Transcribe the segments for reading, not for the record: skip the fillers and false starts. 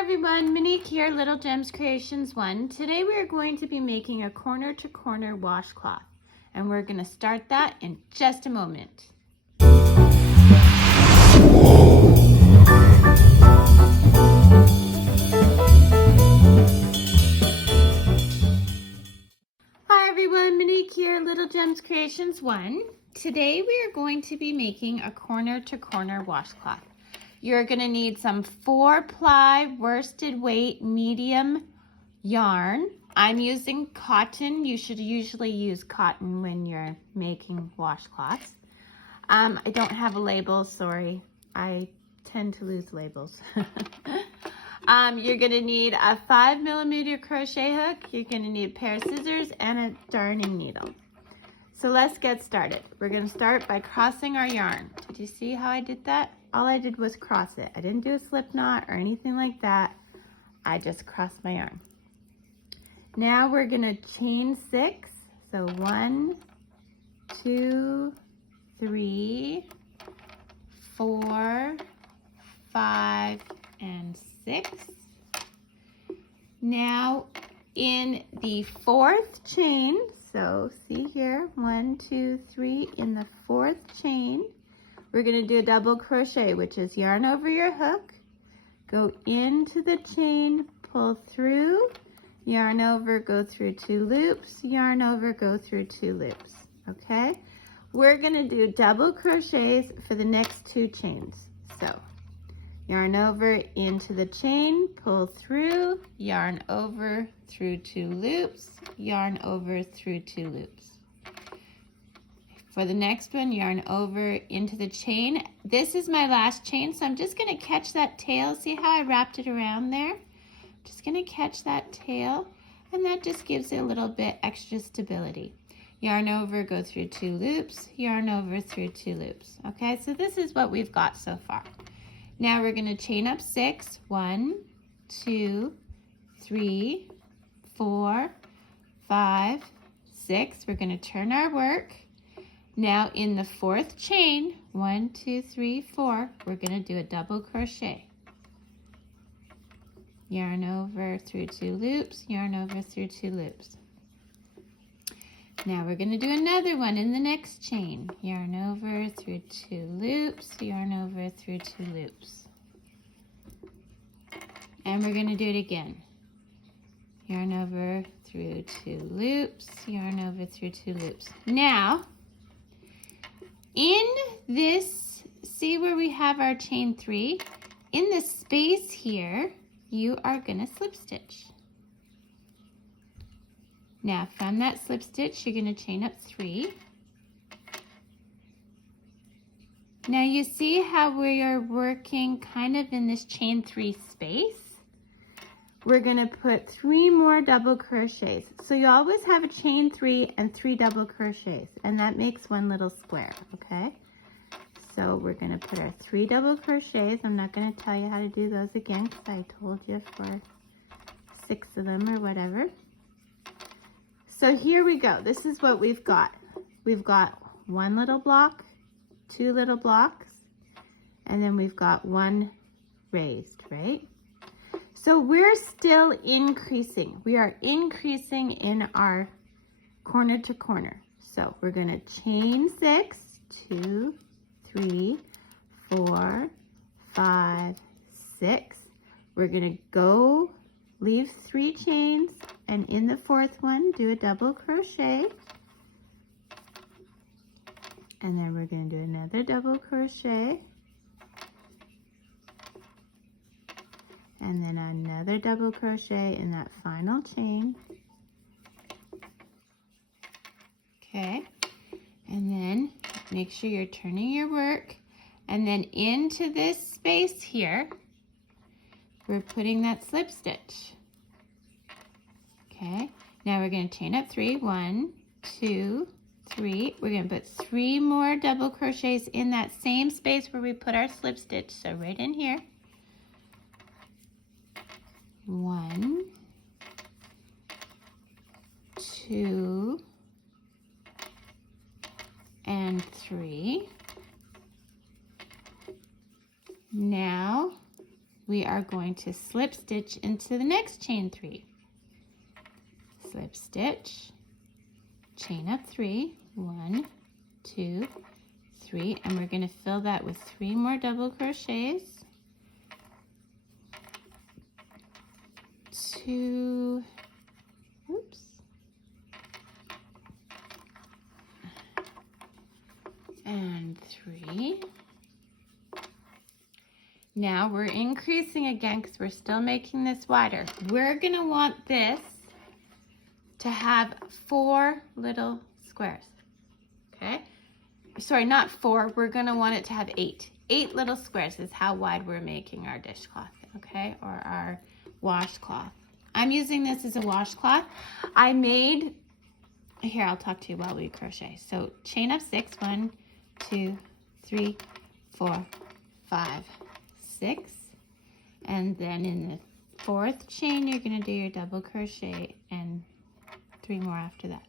everyone, Monique here, Little Gems Creations 1. Today we are going to be making a corner to corner washcloth, and we're going to start that in just a moment. Hi everyone, Monique here, Little Gems Creations 1. Today we are going to be making a corner to corner washcloth. You're going to need some 4-ply worsted weight medium yarn. I'm using cotton. You should usually use cotton when you're making washcloths. I don't have a label, sorry. I tend to lose labels. You're going to need a 5mm crochet hook. You're going to need a pair of scissors and a darning needle. So let's get started. We're going to start by crossing our yarn. Did you see how I did that? All I did was cross it. I didn't do a slip knot or anything like that. I just crossed my yarn. Now we're going to chain 6. So 1, 2, 3, 4, 5, and 6. Now in the 4th chain, so see here, 1, 2, 3, in the 4th chain, we're going to do a double crochet, which is yarn over your hook, go into the chain, pull through, yarn over, go through 2 loops, yarn over, go through 2 loops, okay? We're going to do double crochets for the next 2 chains. So yarn over into the chain, pull through, yarn over through 2 loops, yarn over through 2 loops. For the next one, yarn over into the chain. This is my last chain, so I'm just going to catch that tail. See how I wrapped it around there? Just going to catch that tail, and that just gives it a little bit extra stability. Yarn over, go through 2 loops, yarn over through 2 loops. Okay, so this is what we've got so far. Now we're going to chain up 6. 1, 2, 3, 4, 5, 6. We're going to turn our work. Now in the 4th chain, 1, 2, 3, 4, we're going to do a double crochet. Yarn over through 2 loops, yarn over through 2 loops. Now we're going to do another one in the next chain. Yarn over through 2 loops, yarn over through 2 loops. And we're going to do it again. Yarn over through 2 loops, yarn over through 2 loops. Now, in this, see where we have our chain 3? In the space here, you are going to slip stitch. Now from that slip stitch, you're going to chain up 3. Now you see how we are working kind of in this chain 3 space? We're going to put 3 more double crochets. So you always have a chain 3 and 3 double crochets, and that makes one little square, okay? So we're going to put our 3 double crochets. I'm not going to tell you how to do those again because I told you for 6 of them or whatever. So here we go. This is what we've got. We've got 1 little block, 2 little blocks, and then we've got 1 raised, right? So we're still increasing. We are increasing in our corner to corner. So we're going to chain 6, 2, 3, 4, 5, 6. We're going to go leave 3 chains, and in the 4th one, do a double crochet. And then we're going to do another double crochet. And then another double crochet in that final chain. Okay, and then make sure you're turning your work, and then into this space here, we're putting that slip stitch. Okay, now we're going to chain up 3. 1, 2, 3. We're going to put 3 more double crochets in that same space where we put our slip stitch, so right in here. 1, 2, and 3. Now we are going to slip stitch into the next chain 3. Slip stitch, chain up 3, 1, 2, 3, and we're going to fill that with 3 more double crochets. 2, oops, and 3. Now we're increasing again because we're still making this wider. We're going to want this to have 4 little squares, okay? Sorry, not 4. We're going to want it to have 8. 8 little squares is how wide we're making our dishcloth, okay? Or our washcloth. I'm using this as a washcloth. I made, here, I'll talk to you while we crochet. So chain up 6, 1, 2, 3, 4, 5, 6. And then in the 4th chain, you're going to do your double crochet and 3 more after that.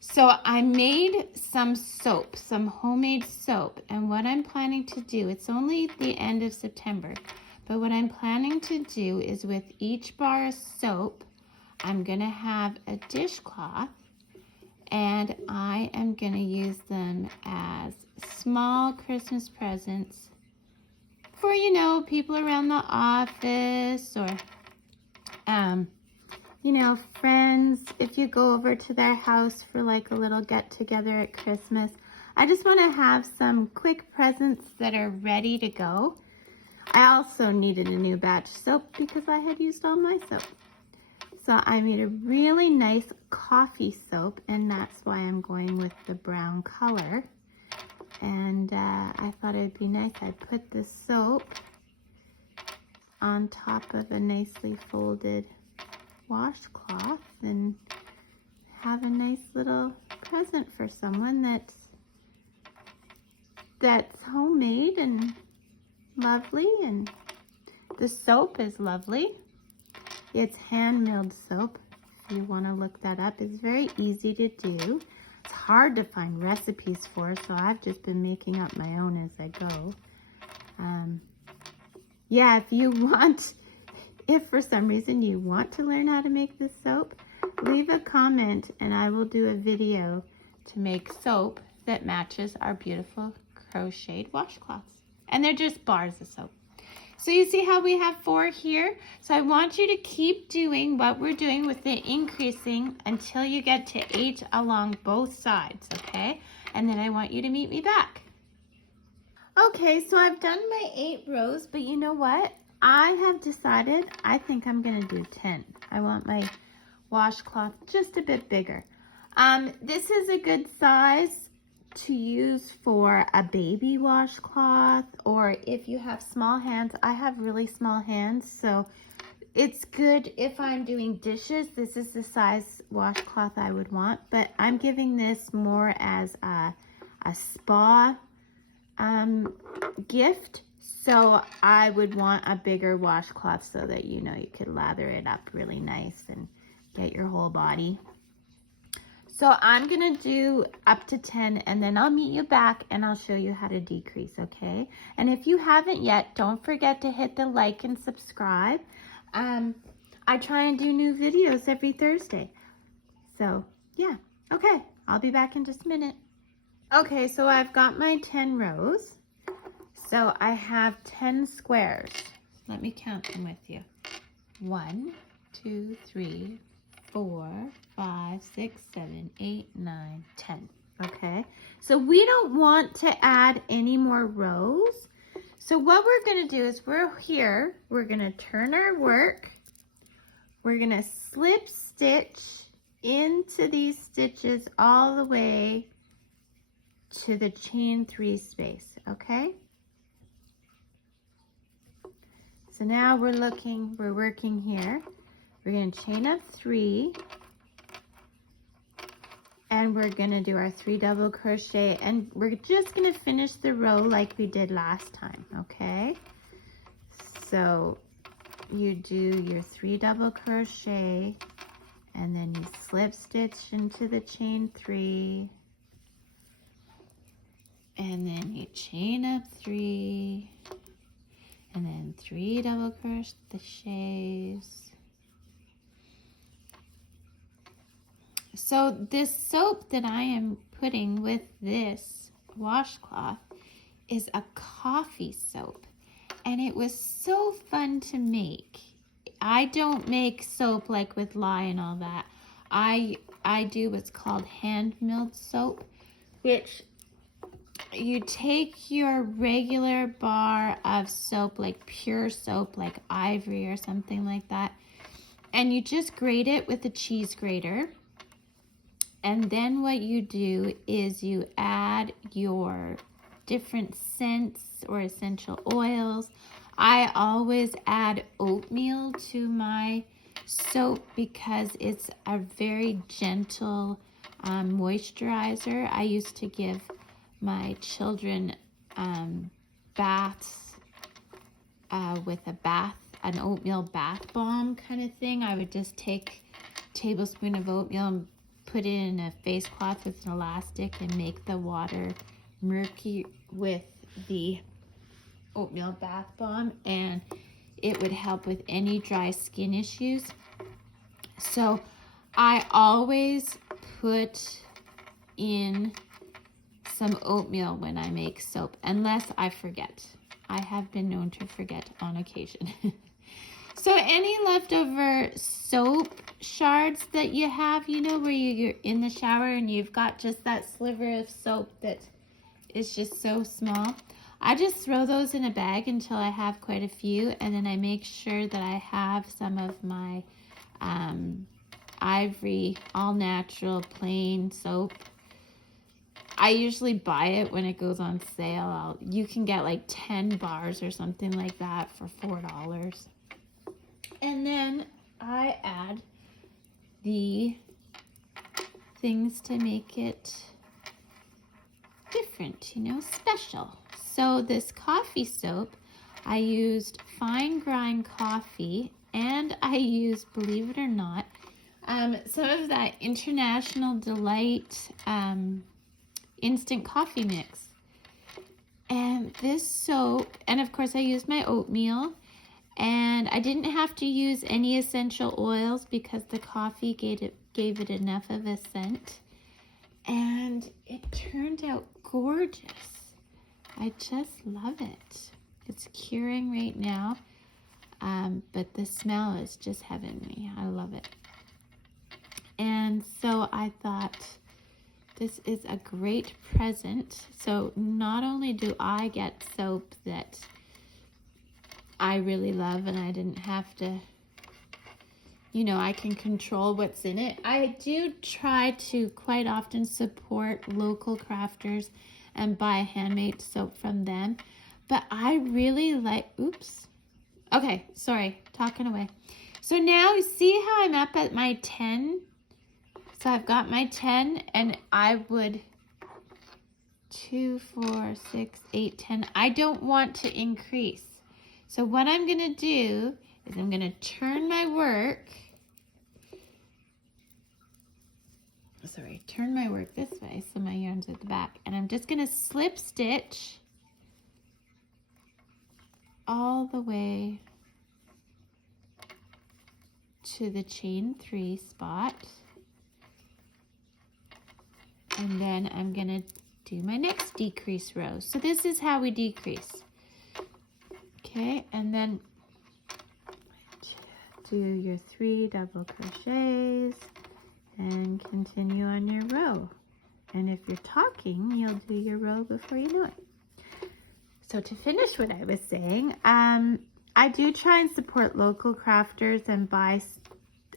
So I made some soap, some homemade soap. And what I'm planning to do, it's only the end of September, but what I'm planning to do is with each bar of soap, I'm going to have a dishcloth, and I am going to use them as small Christmas presents for, you know, people around the office, or, you know, friends, if you go over to their house for like a little get together at Christmas. I just want to have some quick presents that are ready to go. I also needed a new batch of soap because I had used all my soap. So I made a really nice coffee soap, and that's why I'm going with the brown color. And I thought it'd be nice. I'd put the soap on top of a nicely folded washcloth and have a nice little present for someone that's homemade and lovely. And the soap is lovely. It's hand milled soap, if you want to look that up. It's very easy to do. It's hard to find recipes for, so I've just been making up my own as I go. Yeah, if for some reason you want to learn how to make this soap, leave a comment and I will do a video to make soap that matches our beautiful crocheted washcloths. And they're just bars of soap. So you see how we have 4 here? So I want you to keep doing what we're doing with the increasing until you get to 8 along both sides, okay? And then I want you to meet me back. Okay, so I've done my 8 rows, but you know what? I have decided I think I'm going to do 10. I want my washcloth just a bit bigger. This is a good size to use for a baby washcloth, or if you have small hands. I have really small hands, so it's good if I'm doing dishes. This is the size washcloth I would want, but I'm giving this more as a spa gift, so I would want a bigger washcloth so that, you know, you could lather it up really nice and get your whole body. So I'm going to do up to 10, and then I'll meet you back and I'll show you how to decrease, okay? And if you haven't yet, don't forget to hit the like and subscribe. I try and do new videos every Thursday. So, yeah. Okay, I'll be back in just a minute. Okay, so I've got my 10 rows. So I have 10 squares. Let me count them with you. 1, 2, 3, 4, 5, 6, 7, 8, 9, 10. Okay, so we don't want to add any more rows. So what we're going to do is we're going to turn our work. We're going to slip stitch into these stitches all the way to the chain 3 space, okay? So now we're working here. We're going to chain up 3, and we're going to do our 3 double crochet, and we're just going to finish the row like we did last time, okay? So you do your 3 double crochet, and then you slip stitch into the chain 3, and then you chain up 3, and then 3 double crochets. So this soap that I am putting with this washcloth is a coffee soap, and it was so fun to make. I don't make soap like with lye and all that. I do what's called hand milled soap, which you take your regular bar of soap, like pure soap, like Ivory or something like that, and you just grate it with a cheese grater. And then what you do is you add your different scents or essential oils. I always add oatmeal to my soap because it's a very gentle moisturizer. I used to give my children baths with an oatmeal bath bomb kind of thing. I would just take a tablespoon of oatmeal and put it in a face cloth with an elastic and make the water murky with the oatmeal bath bomb, and it would help with any dry skin issues. So I always put in some oatmeal when I make soap, unless I forget. I have been known to forget on occasion. So any leftover soap shards that you have, you know, where you're in the shower and you've got just that sliver of soap that is just so small, I just throw those in a bag until I have quite a few, and then I make sure that I have some of my Ivory all natural plain soap. I usually buy it when it goes on sale. You can get like 10 bars or something like that for $4. And then I add the things to make it different, you know, special. So this coffee soap, I used fine grind coffee, and I used, believe it or not, some of that International Delight instant coffee mix. And this soap, and of course I used my oatmeal, and I didn't have to use any essential oils because the coffee gave it enough of a scent. And it turned out gorgeous. I just love it. It's curing right now, but the smell is just heavenly. I love it. And so I thought, this is a great present. So not only do I get soap that I really love and I didn't have to, you know, I can control what's in it. I do try to quite often support local crafters and buy handmade soap from them. But I really like, oops. Okay, sorry, talking away. So now you see how I'm up at my 10? So I've got my 10, and I would 2, 4, 6, 8, 10. I don't want to increase. So what I'm going to do is I'm going to turn my work, this way so my yarn's at the back, and I'm just going to slip stitch all the way to the chain 3 spot, and then I'm going to do my next decrease row. So this is how we decrease. Okay, and then do your 3 double crochets and continue on your row. And if you're talking, you'll do your row before you know it. So to finish what I was saying, I do try and support local crafters and buy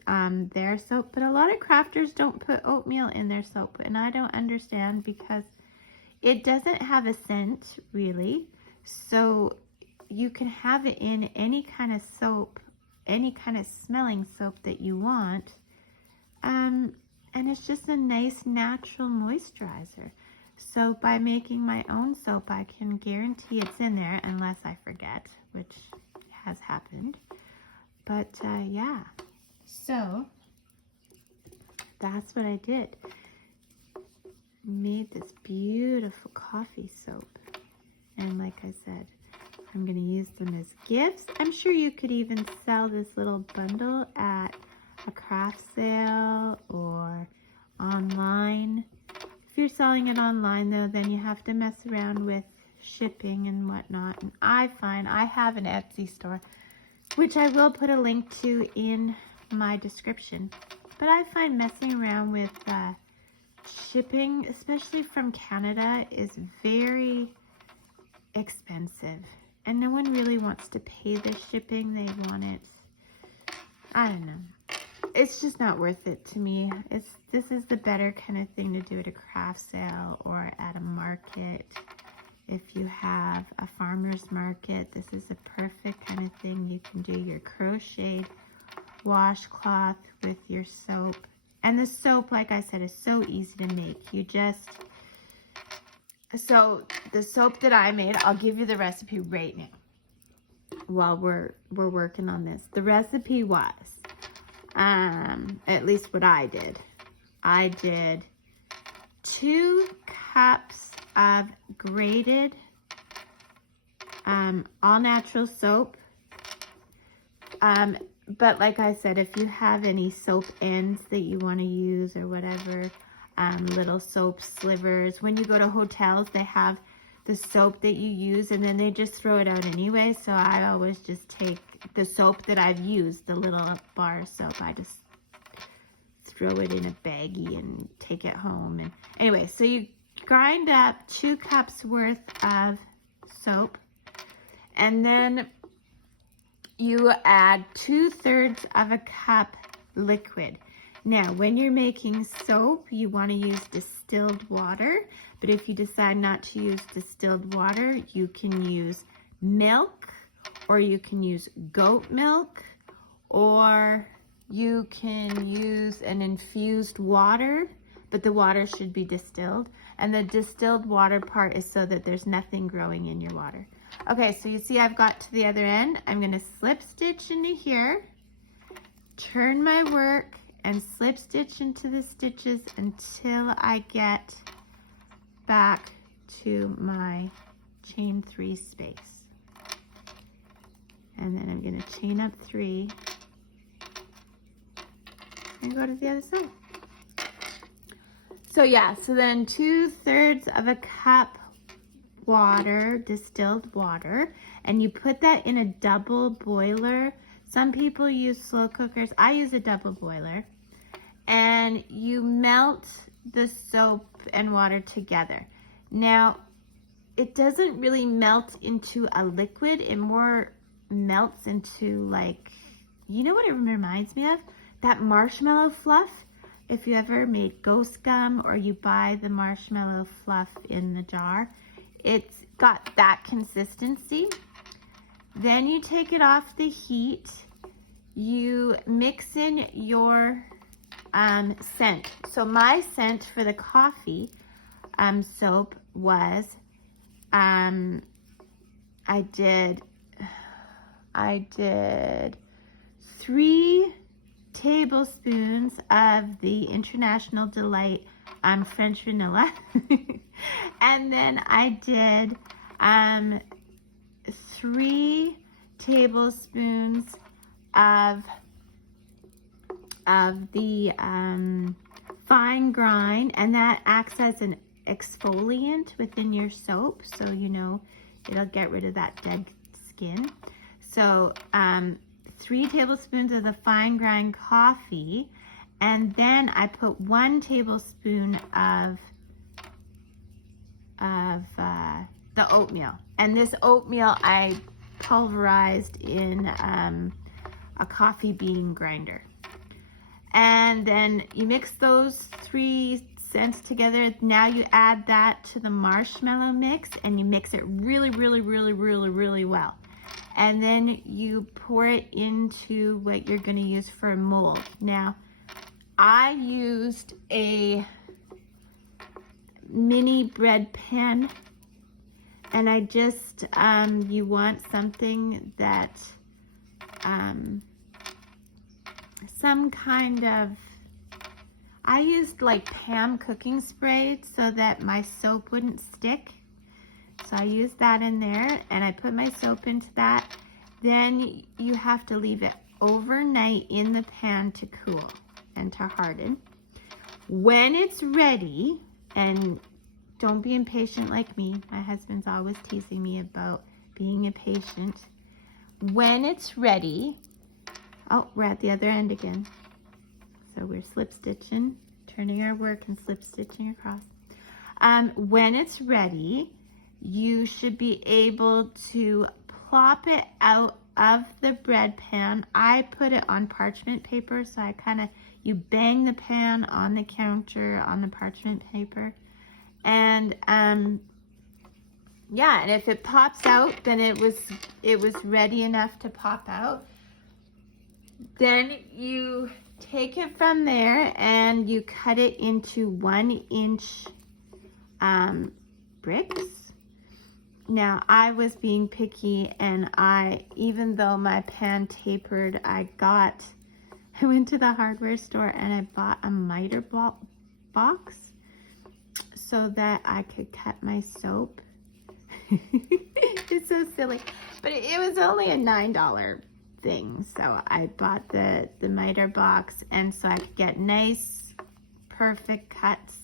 their soap, but a lot of crafters don't put oatmeal in their soap, and I don't understand because it doesn't have a scent really. So you can have it in any kind of soap, any kind of smelling soap that you want, and it's just a nice natural moisturizer. So by making my own soap, I can guarantee it's in there unless I forget, which has happened. But yeah, so that's what I did. Made this beautiful coffee soap, and like I said, I'm going to use them as gifts. I'm sure you could even sell this little bundle at a craft sale or online. If you're selling it online though, then you have to mess around with shipping and whatnot. And I find I have an Etsy store, which I will put a link to in my description. But I find messing around with shipping, especially from Canada, is very expensive. And no one really wants to pay the shipping. They want it, I don't know. It's just not worth it to me. This is the better kind of thing to do at a craft sale or at a market. If you have a farmer's market, this is a perfect kind of thing. You can do your crocheted washcloth with your soap. And the soap, like I said, is so easy to make. So the soap that I made, I'll give you the recipe right now while we're working on this. The recipe was, at least what I did 2 cups of grated all natural soap. But like I said, if you have any soap ends that you want to use or whatever, little soap slivers. When you go to hotels, they have the soap that you use and then they just throw it out anyway. So I always just take the soap that I've used, the little bar soap. I just throw it in a baggie and take it home. And anyway, so you grind up 2 cups worth of soap, and then you add 2/3 of a cup liquid. Now, when you're making soap, you want to use distilled water, but if you decide not to use distilled water, you can use milk, or you can use goat milk, or you can use an infused water, but the water should be distilled. And the distilled water part is so that there's nothing growing in your water. Okay, so you see I've got to the other end. I'm going to slip stitch into here, turn my work, and slip stitch into the stitches until I get back to my chain 3 space. And then I'm going to chain up 3 and go to the other side. So yeah, so then 2/3 of a cup water, distilled water, and you put that in a double boiler. Some people use slow cookers. I use a double boiler. And you melt the soap and water together. Now, it doesn't really melt into a liquid. It more melts into, like, you know what it reminds me of? That marshmallow fluff. If you ever made ghost gum or you buy the marshmallow fluff in the jar, it's got that consistency. Then you take it off the heat. You mix in your scent. So my scent for the coffee soap was, I did 3 tablespoons of the International Delight French vanilla. And then I did 3 tablespoons of the fine grind, and that acts as an exfoliant within your soap, so you know it'll get rid of that dead skin. So 3 tablespoons of the fine grind coffee, and then I put 1 tablespoon of the oatmeal, and this oatmeal I pulverized in a coffee bean grinder. And then you mix those 3 scents together. Now you add that to the marshmallow mix and you mix it really, really, really, really, really well. And then you pour it into what you're going to use for a mold. Now, I used a mini bread pan, and I just, you want something that, some kind of, I used like Pam cooking spray so that my soap wouldn't stick. So I use that in there and I put my soap into that. Then you have to leave it overnight in the pan to cool and to harden. When it's ready, and don't be impatient like me. My husband's always teasing me about being impatient. When it's ready, oh, we're at the other end again. So we're slip stitching, turning our work and slip stitching across. When it's ready, you should be able to plop it out of the bread pan. I put it on parchment paper, so I you bang the pan on the counter on the parchment paper. And yeah, and if it pops out, then it was ready enough to pop out. Then you take it from there and you cut it into 1-inch bricks. Now I was being picky, and even though my pan tapered, I went to the hardware store and I bought a miter box so that I could cut my soap. It's so silly, but it was only a $9 thing. So I bought the miter box, and so I could get nice, perfect cuts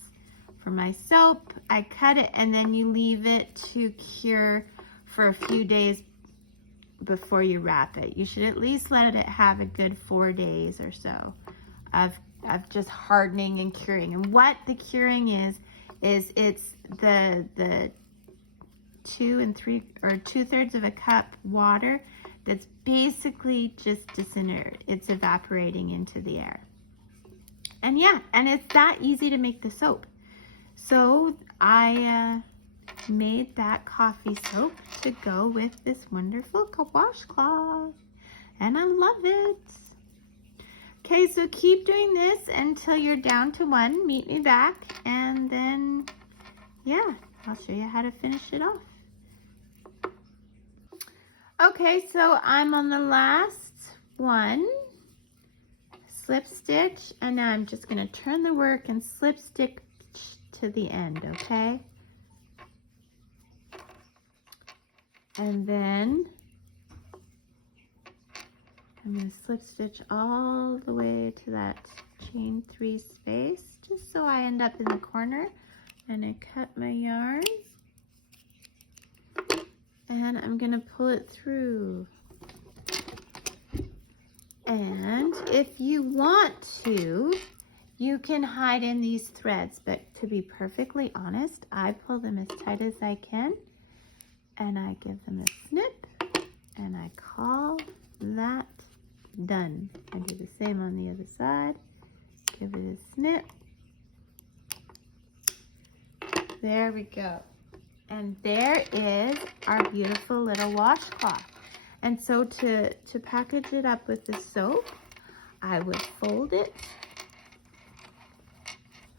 for my soap. I cut it, and then you leave it to cure for a few days before you wrap it. You should at least let it have a good 4 days or so of just hardening and curing. And what the curing is it's the 2 2/3 of a cup water that's basically just disintegrated. It's evaporating into the air. And yeah, and it's that easy to make the soap. So I made that coffee soap to go with this wonderful washcloth, and I love it. Okay, so keep doing this until you're down to 1. Meet me back, and then yeah, I'll show you how to finish it off. Okay, so I'm on the last one. Slip stitch, and now I'm just going to turn the work and slip stitch to the end, okay? And then I'm going to slip stitch all the way to that chain 3 space, just so I end up in the corner. And I cut my yarn, and I'm going to pull it through. And if you want to, you can hide in these threads, but to be perfectly honest, I pull them as tight as I can, and I give them a snip, and I call that done. I do the same on the other side, give it a snip. There we go. And there is our beautiful little washcloth. And so to package it up with the soap, I would fold it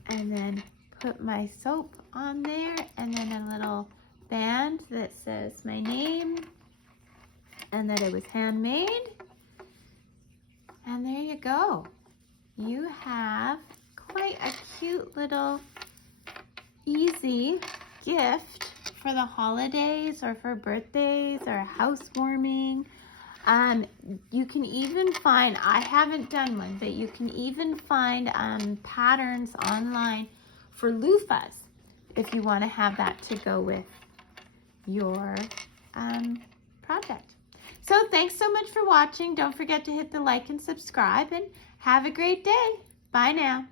and then put my soap on there, and then a little band that says my name and that it was handmade. And there you go. You have quite a cute little easy gift for the holidays or for birthdays or housewarming. You can even find, I haven't done one, but you can even find patterns online for loofahs if you want to have that to go with your project. So thanks so much for watching. Don't forget to hit the like and subscribe, and have a great day. Bye now.